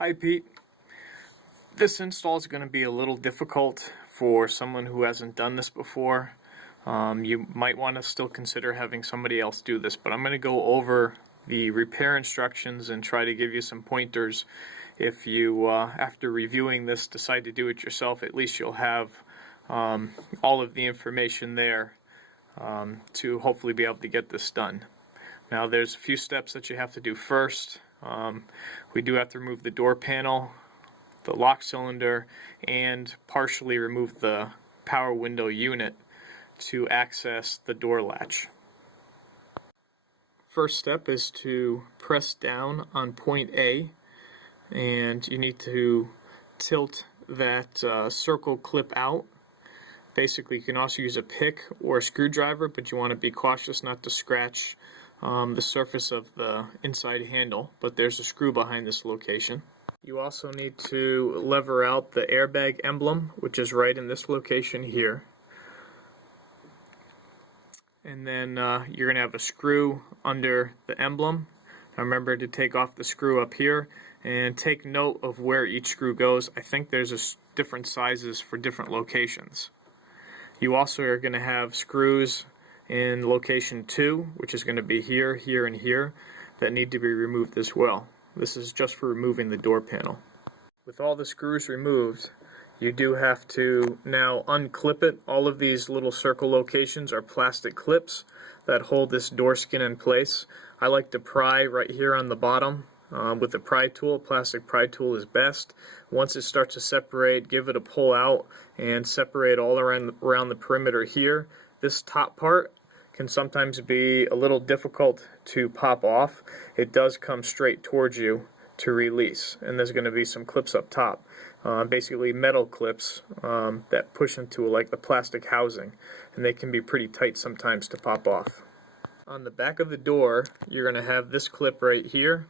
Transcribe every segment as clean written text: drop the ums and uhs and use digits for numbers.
Hi Pete. This install is going to be a little difficult for someone who hasn't done this before. You might want to still consider having somebody else do this, but I'm going to go over the repair instructions and try to give you some pointers. If you, after reviewing this, decide to do it yourself, at least you'll have all of the information there to hopefully be able to get this done. Now there's a few steps that you have to do first. We do have to remove the door panel, the lock cylinder, and partially remove the power window unit to access the door latch. First step is to press down on point A, and you need to tilt that circle clip out. Basically, you can also use a pick or a screwdriver, but you want to be cautious not to scratch the surface of the inside handle, but there's a screw behind this location. You also need to lever out the airbag emblem, which is right in this location here. And then you're going to have a screw under the emblem. Now remember to take off the screw up here and take note of where each screw goes. I think there's different sizes for different locations. You also are going to have screws in location 2, which is going to be here, here, and here, that need to be removed as well. This is just for removing the door panel. With all the screws removed, you do have to now unclip it. All of these little circle locations are plastic clips that hold this door skin in place. I like to pry right here on the bottom with the pry tool. Plastic pry tool is best. Once it starts to separate, give it a pull out and separate all around the perimeter here. This top part can sometimes be a little difficult to pop off. It does come straight towards you to release, and there's going to be some clips up top, basically metal clips that push into like the plastic housing, and they can be pretty tight sometimes to pop off. On the back of the door, you're going to have this clip right here,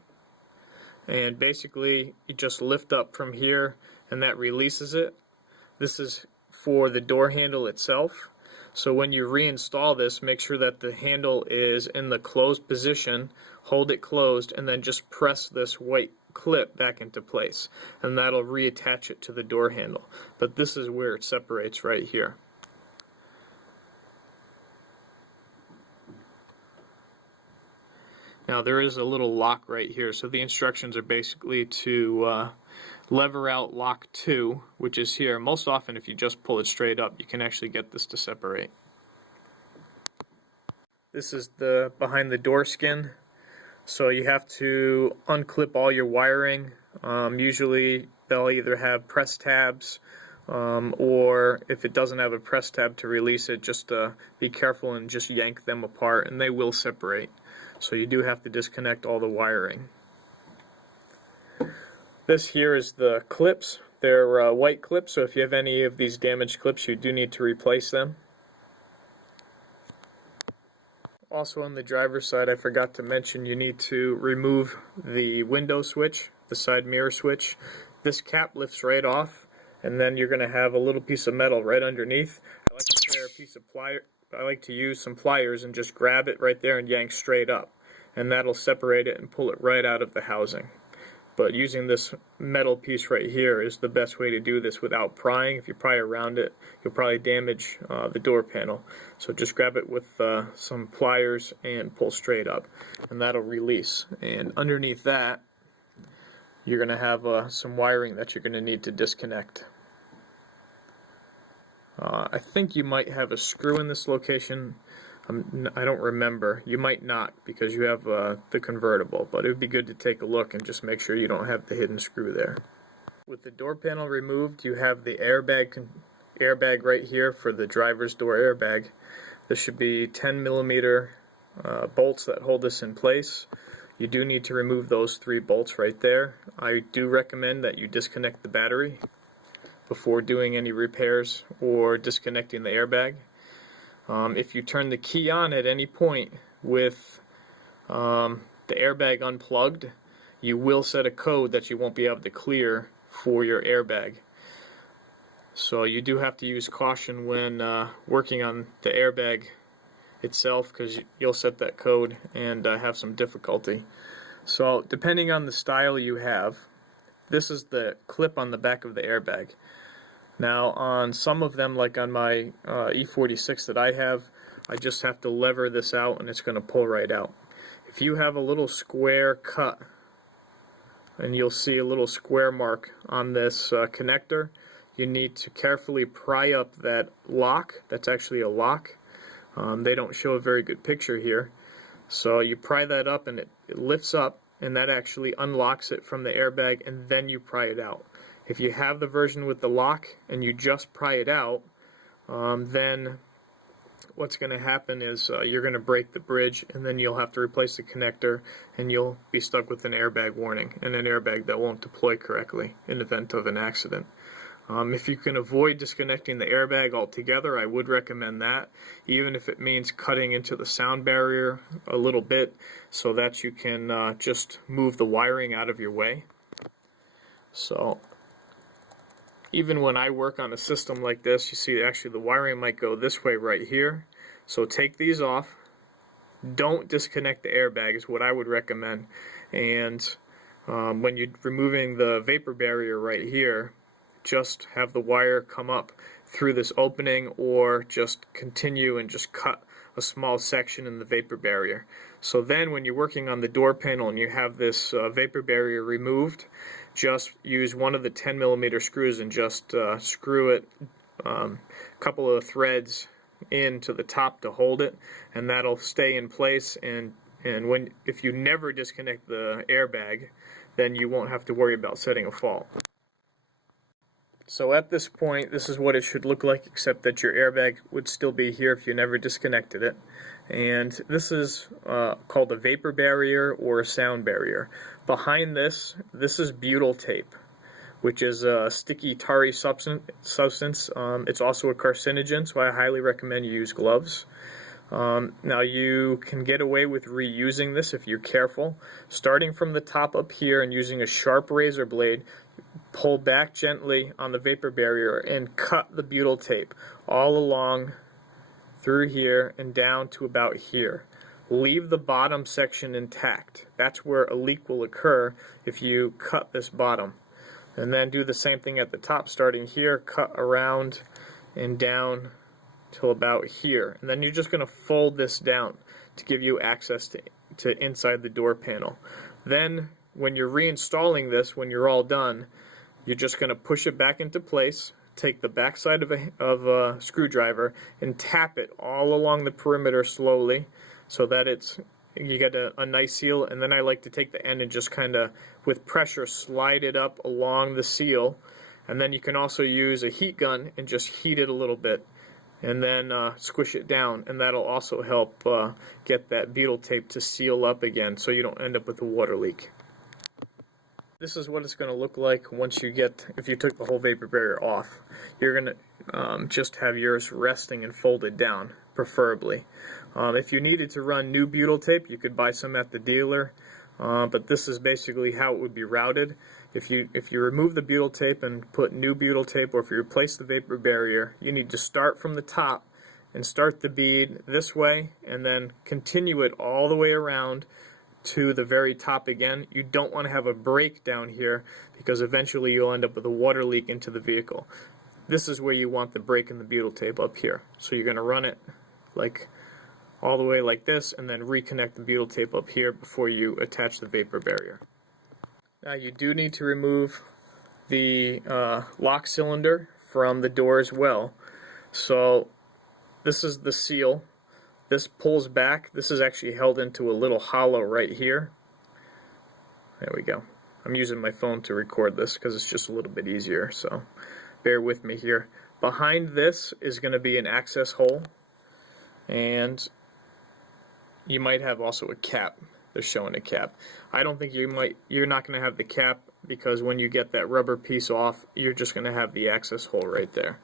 and basically you just lift up from here and that releases it. This is for the door handle itself. So when you reinstall this, make sure that the handle is in the closed position, hold it closed, and then just press this white clip back into place, and that'll reattach it to the door handle. But this is where it separates right here. Now there is a little lock right here, so the instructions are basically to lever out lock 2, which is here. Most often if you just pull it straight up, you can actually get this to separate. This is the behind the door skin, so you have to unclip all your wiring. Usually they'll either have press tabs, or if it doesn't have a press tab to release it, just be careful and just yank them apart, and they will separate. So you do have to disconnect all the wiring. This here is the clips. They're white clips, so if you have any of these damaged clips, you do need to replace them. Also on the driver's side, I forgot to mention, you need to remove the window switch, the side mirror switch. This cap lifts right off, and then you're going to have a little piece of metal right underneath. I like to use some pliers and just grab it right there and yank straight up, and that'll separate it and pull it right out of the housing. But using this metal piece right here is the best way to do this without prying. If you pry around it, you'll probably damage the door panel. So just grab it with some pliers and pull straight up, and that'll release. And underneath that, you're going to have some wiring that you're going to need to disconnect. I think you might have a screw in this location. I don't remember. You might not, because you have the convertible, but it would be good to take a look and just make sure you don't have the hidden screw there. With the door panel removed, you have the airbag right here for the driver's door airbag. There should be 10mm bolts that hold this in place. You do need to remove those 3 bolts right there. I do recommend that you disconnect the battery before doing any repairs or disconnecting the airbag. If you turn the key on at any point with the airbag unplugged, you will set a code that you won't be able to clear for your airbag. So you do have to use caution when working on the airbag itself, because you'll set that code and have some difficulty. So depending on the style you have, this is the clip on the back of the airbag. Now on some of them, like on my E46 that I have, I just have to lever this out and it's going to pull right out. If you have a little square cut, and you'll see a little square mark on this connector, you need to carefully pry up that lock. That's actually a lock. They don't show a very good picture here. So you pry that up and it lifts up, and that actually unlocks it from the airbag, and then you pry it out. If you have the version with the lock and you just pry it out, then what's going to happen is you're going to break the bridge, and then you'll have to replace the connector, and you'll be stuck with an airbag warning and an airbag that won't deploy correctly in the event of an accident. If you can avoid disconnecting the airbag altogether, I would recommend that, even if it means cutting into the sound barrier a little bit so that you can just move the wiring out of your way. So even when I work on a system like this, you see actually the wiring might go this way right here. So take these off. Don't disconnect the airbag is what I would recommend. And when you're removing the vapor barrier right here, just have the wire come up through this opening, or just continue and just cut a small section in the vapor barrier. So then when you're working on the door panel and you have this vapor barrier removed, just use one of the 10mm screws and just screw it a couple of threads into the top to hold it, and that'll stay in place. And if you never disconnect the airbag, then you won't have to worry about setting a fault. So at this point, this is what it should look like, except that your airbag would still be here if you never disconnected it. And this is called a vapor barrier or a sound barrier. Behind this is butyl tape, which is a sticky, tarry substance. It's also a carcinogen, so I highly recommend you use gloves. Now you can get away with reusing this if you're careful. Starting from the top up here and using a sharp razor blade, pull back gently on the vapor barrier and cut the butyl tape all along through here and down to about here. Leave the bottom section intact. That's where a leak will occur if you cut this bottom. And then do the same thing at the top, starting here, cut around and down till about here. And then you're just going to fold this down to give you access to inside the door panel. Then when you're reinstalling this, when you're all done, you're just going to push it back into place, take the back side of a screwdriver and tap it all along the perimeter slowly so that you get a nice seal. And then I like to take the end and just kind of with pressure slide it up along the seal. And then you can also use a heat gun and just heat it a little bit and then squish it down, and that'll also help get that butyl tape to seal up again so you don't end up with a water leak. This is what it's going to look like once if you took the whole vapor barrier off. You're going to just have yours resting and folded down, preferably. If you needed to run new butyl tape, you could buy some at the dealer, but this is basically how it would be routed. If you remove the butyl tape and put new butyl tape, or if you replace the vapor barrier, you need to start from the top and start the bead this way and then continue it all the way around to the very top again. You don't want to have a break down here because eventually you'll end up with a water leak into the vehicle. This is where you want the break in the butyl tape, up here. So you're going to run it like all the way like this and then reconnect the butyl tape up here before you attach the vapor barrier. Now you do need to remove the lock cylinder from the door as well. So this is the seal. This pulls back. This is actually held into a little hollow right here. There we go. I'm using my phone to record this because it's just a little bit easier, so bear with me here. Behind this is going to be an access hole, and you might have also a cap. They're showing a cap. I don't think you're not going to have the cap, because when you get that rubber piece off, you're just going to have the access hole right there.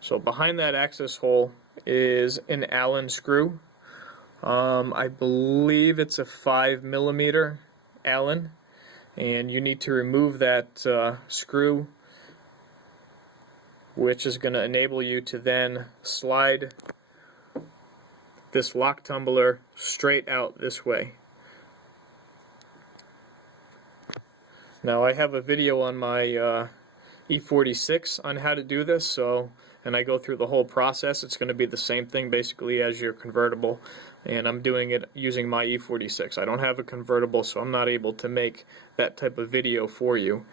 So behind that access hole is an Allen screw. I believe it's a 5mm Allen, and you need to remove that screw, which is going to enable you to then slide this lock tumbler straight out this way. Now I have a video on my E46 on how to do this, and I go through the whole process. It's going to be the same thing basically as your convertible, and I'm doing it using my E46. I don't have a convertible, so I'm not able to make that type of video for you,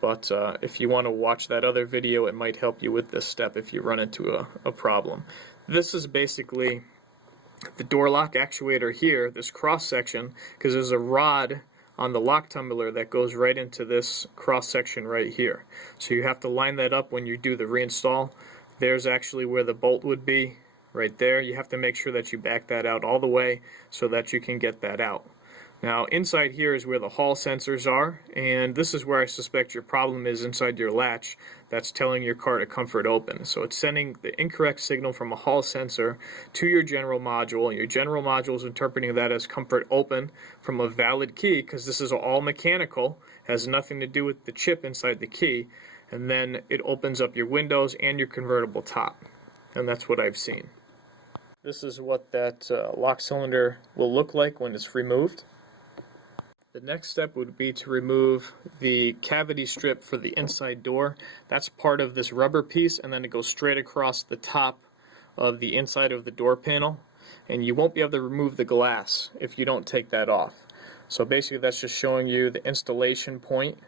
but if you want to watch that other video, it might help you with this step if you run into a problem. This is basically the door lock actuator here, this cross section, because there's a rod on the lock tumbler that goes right into this cross section right here. So you have to line that up when you do the reinstall. There's actually where the bolt would be, right there. You have to make sure that you back that out all the way so that you can get that out. Now inside here is where the hall sensors are, and this is where I suspect your problem is inside your latch that's telling your car to comfort open. So it's sending the incorrect signal from a hall sensor to your general module, and your general module is interpreting that as comfort open from a valid key, because this is all mechanical, has nothing to do with the chip inside the key, and then it opens up your windows and your convertible top, and that's what I've seen. This is what that lock cylinder will look like when it's removed. The next step would be to remove the cavity strip for the inside door. That's part of this rubber piece, and then it goes straight across the top of the inside of the door panel, and you won't be able to remove the glass if you don't take that off. So basically that's just showing you the installation point,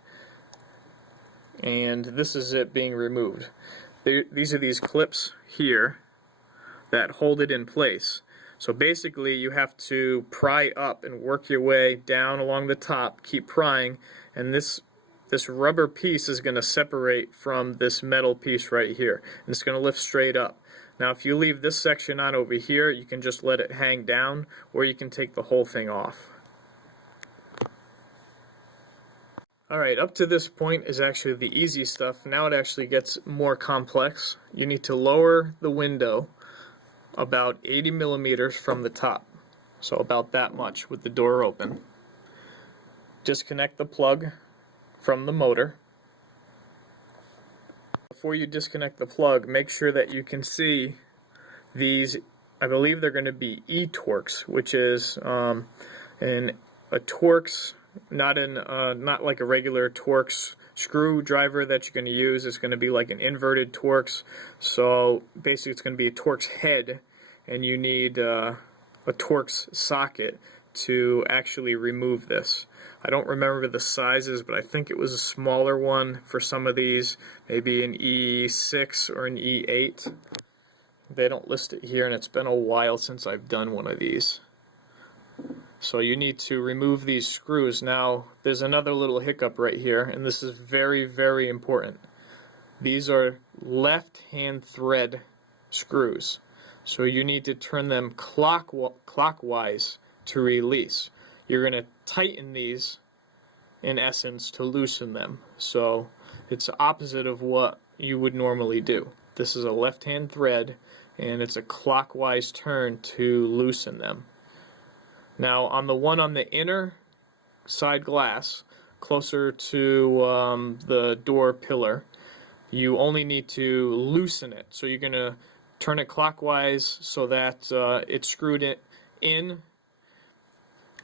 and this is it being removed. These are these clips here that hold it in place. So basically you have to pry up and work your way down along the top, keep prying, and this rubber piece is going to separate from this metal piece right here, and it's going to lift straight up. Now if you leave this section on over here, you can just let it hang down, or you can take the whole thing off. Alright, up to this point is actually the easy stuff. Now it actually gets more complex. You need to lower the window about 80 millimeters from the top, so about that much with the door open. Disconnect the plug from the motor. Before you disconnect the plug, make sure that you can see these, I believe they're going to be E-Torx, which is a Torx, not like a regular Torx screwdriver that you're going to use. It's going to be like an inverted Torx. So basically it's going to be a Torx head, and you need a Torx socket to actually remove this. I don't remember the sizes, but I think it was a smaller one for some of these, maybe an E6 or an E8. They don't list it here, and it's been a while since I've done one of these. So you need to remove these screws. Now there's another little hiccup right here, and this is very, very important. These are left-hand thread screws, so you need to turn them clockwise to release. You're going to tighten these in essence to loosen them, so it's the opposite of what you would normally do. This is a left-hand thread, and it's a clockwise turn to loosen them. Now on the one on the inner side glass, closer to the door pillar, you only need to loosen it. So you're going to turn it clockwise so that it's screwed in,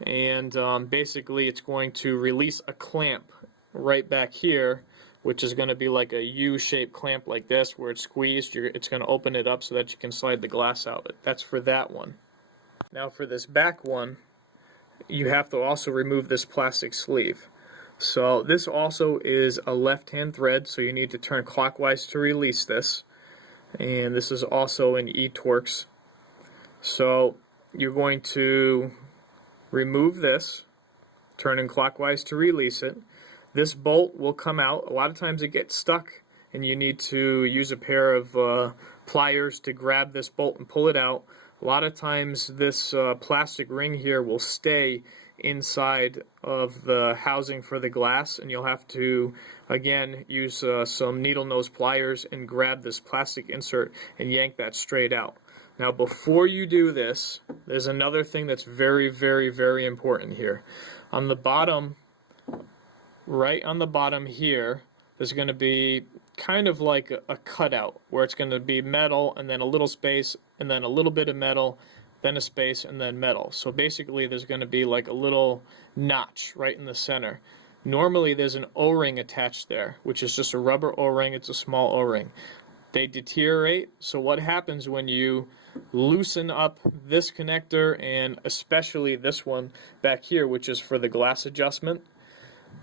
and basically it's going to release a clamp right back here, which is going to be like a U-shaped clamp like this, where it's squeezed. It's going to open it up so that you can slide the glass out. That's for that one. Now for this back one, you have to also remove this plastic sleeve. So this also is a left-hand thread, so you need to turn clockwise to release this. And this is also an E-Torx. So you're going to remove this, turning clockwise to release it. This bolt will come out. A lot of times it gets stuck, and you need to use a pair of pliers to grab this bolt and pull it out. A lot of times this plastic ring here will stay inside of the housing for the glass, and you'll have to again use some needle nose pliers and grab this plastic insert and yank that straight out. Now before you do this, there's another thing that's very, very, very important here. On the bottom, right on the bottom here, there's going to be kind of like a cutout where it's going to be metal and then a little space and then a little bit of metal, then a space, and then metal. So basically there's going to be like a little notch right in the center. Normally there's an O-ring attached there, which is just a rubber O-ring. It's a small O-ring. They deteriorate, so what happens when you loosen up this connector, and especially this one back here, which is for the glass adjustment,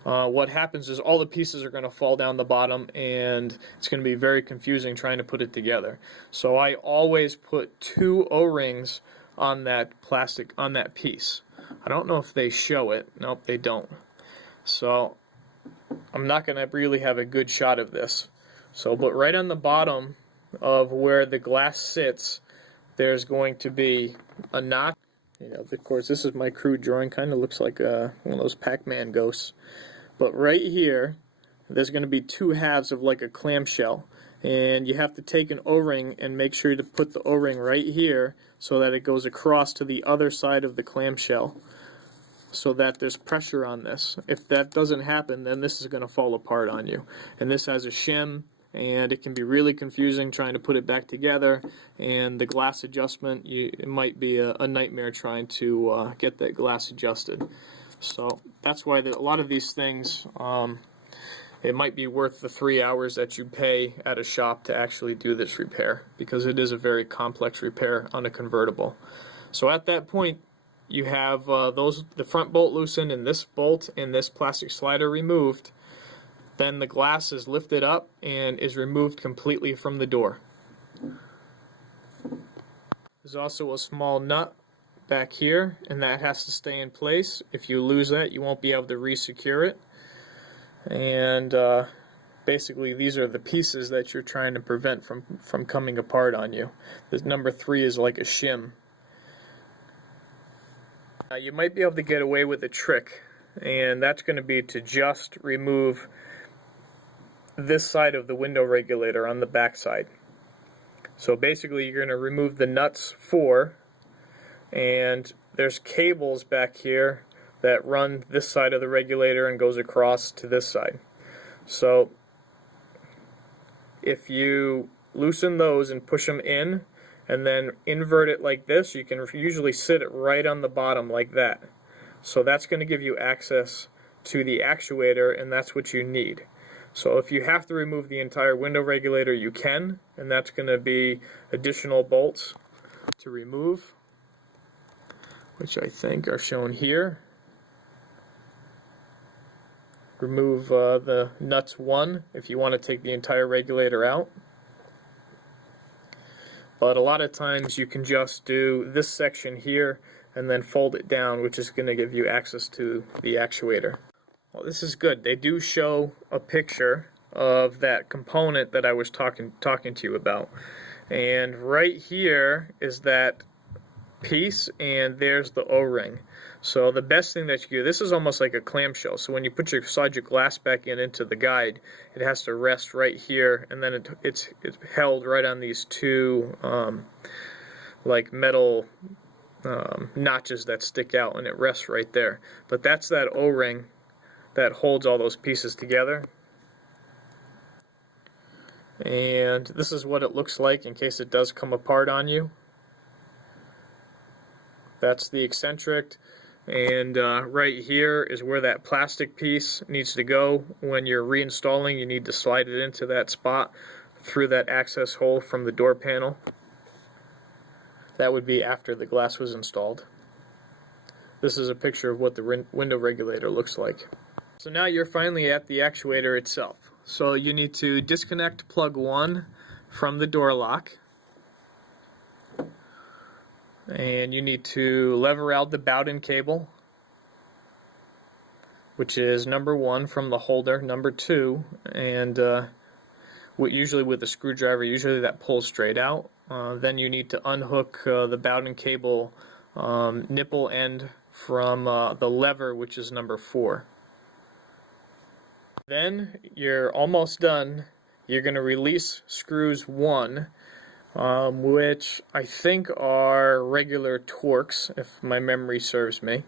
what happens is all the pieces are going to fall down the bottom, and it's going to be very confusing trying to put it together. So I always put 2 O-rings on that plastic, on that piece. I don't know if they show it. Nope, they don't. So I'm not going to really have a good shot of this. So, but right on the bottom of where the glass sits, there's going to be a notch. You know, of course, this is my crude drawing. Kind of looks like one of those Pac-Man ghosts. But right here, there's going to be 2 halves of like a clamshell. And you have to take an O-ring and make sure to put the O-ring right here so that it goes across to the other side of the clamshell, so that there's pressure on this. If that doesn't happen, then this is going to fall apart on you. And this has a shim, and it can be really confusing trying to put it back together, and the glass adjustment, it might be a nightmare trying to get that glass adjusted. So that's why a lot of these things, it might be worth the 3 hours that you pay at a shop to actually do this repair, because it is a very complex repair on a convertible. So at that point, you have the front bolt loosened, and this bolt and this plastic slider removed. Then the glass is lifted up and is removed completely from the door. There's also a small nut back here, and that has to stay in place. If you lose that, you won't be able to re-secure it. And basically these are the pieces that you're trying to prevent from coming apart on you. This number 3 is like a shim. Now you might be able to get away with a trick, and that's going to be to just remove this side of the window regulator on the back side. So basically you're going to remove the nuts 4, and there's cables back here that run this side of the regulator and goes across to this side. So if you loosen those and push them in and then invert it like this, you can usually sit it right on the bottom like that. So that's going to give you access to the actuator, and that's what you need. So if you have to remove the entire window regulator, you can, and that's going to be additional bolts to remove, which I think are shown here. Remove the nuts 1 if you want to take the entire regulator out. But a lot of times you can just do this section here and then fold it down, which is going to give you access to the actuator. Well, this is good. They do show a picture of that component that I was talking to you about. And right here is that piece, and there's the O-ring. So the best thing that you do, this is almost like a clamshell. So when you put your glass back into the guide, it has to rest right here, and then it's held right on these 2 like metal notches that stick out, and it rests right there. But that's that O-ring that holds all those pieces together. And this is what it looks like in case it does come apart on you. That's the eccentric, and right here is where that plastic piece needs to go. When you're reinstalling, you need to slide it into that spot through that access hole from the door panel. That would be after the glass was installed. This is a picture of what the window regulator looks like. So now you're finally at the actuator itself. So you need to disconnect plug 1 from the door lock. And you need to lever out the Bowden cable, which is number 1 from the holder, number 2, and usually with a screwdriver, usually that pulls straight out. Then you need to unhook the Bowden cable nipple end from the lever, which is number 4. Then you're almost done. You're going to release screws 1, which I think are regular Torx, if my memory serves me.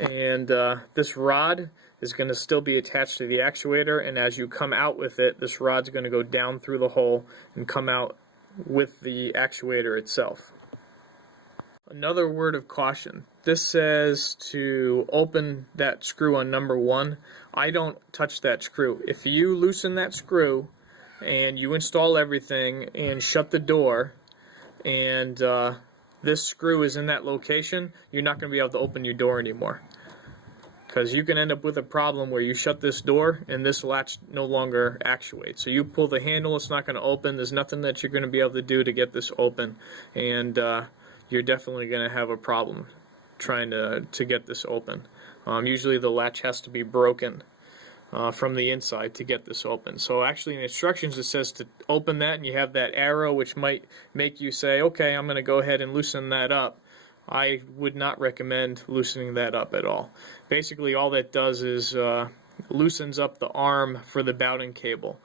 And this rod is going to still be attached to the actuator, and as you come out with it, this rod's going to go down through the hole and come out with the actuator itself. Another word of caution. This says to open that screw on number 1. I don't touch that screw. If you loosen that screw and you install everything and shut the door and this screw is in that location, you're not going to be able to open your door anymore. Because you can end up with a problem where you shut this door and this latch no longer actuates. So you pull the handle, it's not going to open. There's nothing that you're going to be able to do to get this open. And you're definitely going to have a problem trying to get this open. Usually the latch has to be broken from the inside to get this open. So actually in the instructions it says to open that, and you have that arrow which might make you say, okay, I'm going to go ahead and loosen that up. I would not recommend loosening that up at all. Basically all that does is loosens up the arm for the Bowden cable,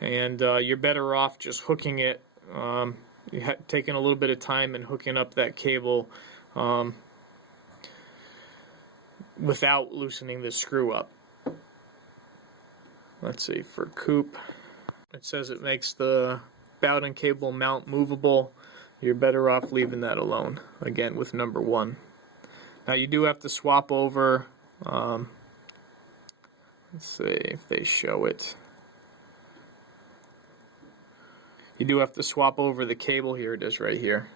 and you're better off just hooking it, taking a little bit of time and hooking up that cable without loosening the screw up. Let's see, for coupe, it says it makes the Bowden cable mount movable. You're better off leaving that alone, again, with number 1. Now you do have to swap over, let's see if they show it. You do have to swap over the cable. Here it is right here.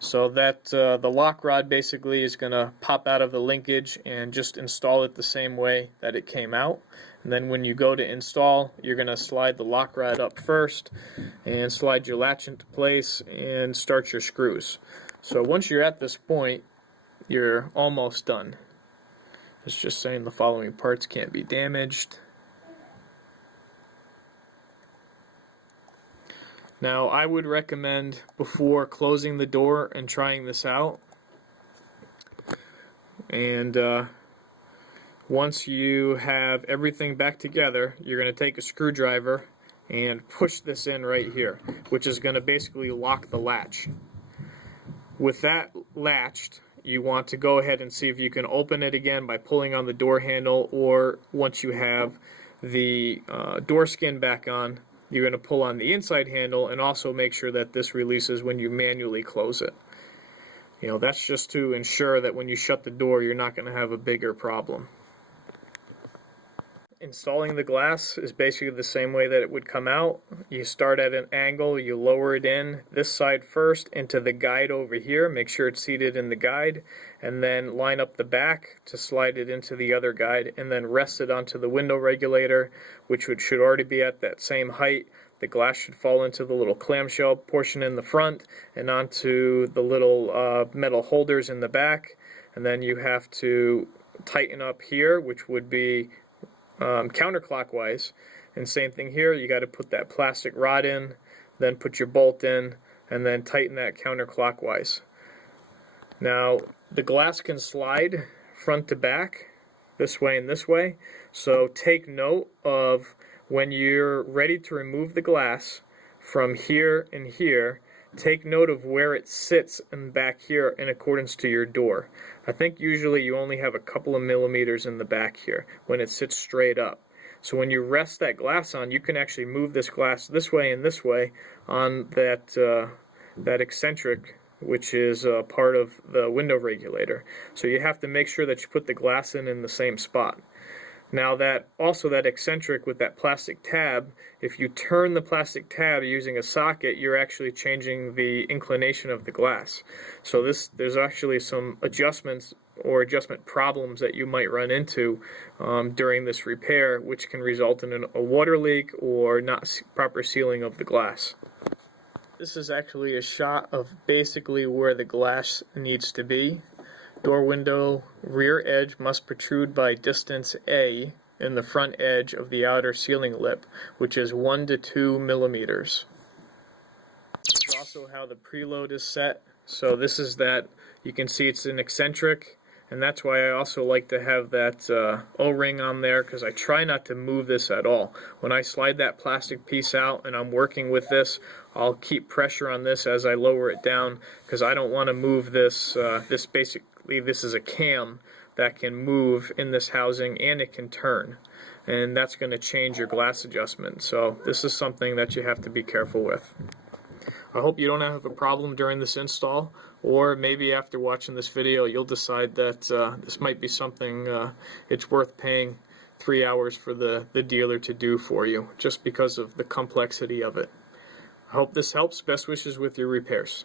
So that the lock rod basically is going to pop out of the linkage and just install it the same way that it came out. And then when you go to install, you're going to slide the lock rod up first and slide your latch into place and start your screws. So once you're at this point, you're almost done. It's just saying the following parts can't be damaged. Now I would recommend, before closing the door and trying this out, and once you have everything back together, you're going to take a screwdriver and push this in right here, which is going to basically lock the latch. With that latched, you want to go ahead and see if you can open it again by pulling on the door handle, or once you have the door skin back on, you're going to pull on the inside handle and also make sure that this releases when you manually close it. You know, that's just to ensure that when you shut the door, you're not going to have a bigger problem. Installing the glass is basically the same way that it would come out. You start at an angle, you lower it in this side first into the guide over here, make sure it's seated in the guide, and then line up the back to slide it into the other guide, and then rest it onto the window regulator, which should already be at that same height. The glass should fall into the little clamshell portion in the front and onto the little metal holders in the back, and then you have to tighten up here, which would be counterclockwise, and same thing here. You got to put that plastic rod in, then put your bolt in, and then tighten that counterclockwise. Now the glass can slide front to back, this way and this way, so take note of when you're ready to remove the glass from here and here. Take note of where it sits in back here in accordance to your door. I think usually you only have a couple of millimeters in the back here when it sits straight up. So when you rest that glass on, you can actually move this glass this way and this way on that eccentric, which is part of the window regulator. So you have to make sure that you put the glass in the same spot. Now that eccentric with that plastic tab, if you turn the plastic tab using a socket, you're actually changing the inclination of the glass. So there's actually some adjustment problems that you might run into during this repair, which can result in a water leak or not proper sealing of the glass. This is actually a shot of basically where the glass needs to be. Door window rear edge must protrude by distance A in the front edge of the outer sealing lip, which is 1 to 2 millimeters. This is also how the preload is set. So this is that, you can see it's an eccentric, and that's why I also like to have that O-ring on there, because I try not to move this at all. When I slide that plastic piece out and I'm working with this, I'll keep pressure on this as I lower it down, because I don't want to move this. This is a cam that can move in this housing, and it can turn, and that's going to change your glass adjustment. So this is something that you have to be careful with. I hope you don't have a problem during this install, or maybe after watching this video you'll decide that this might be something it's worth paying 3 hours for the dealer to do for you, just because of the complexity of it. I hope this helps. Best wishes with your repairs.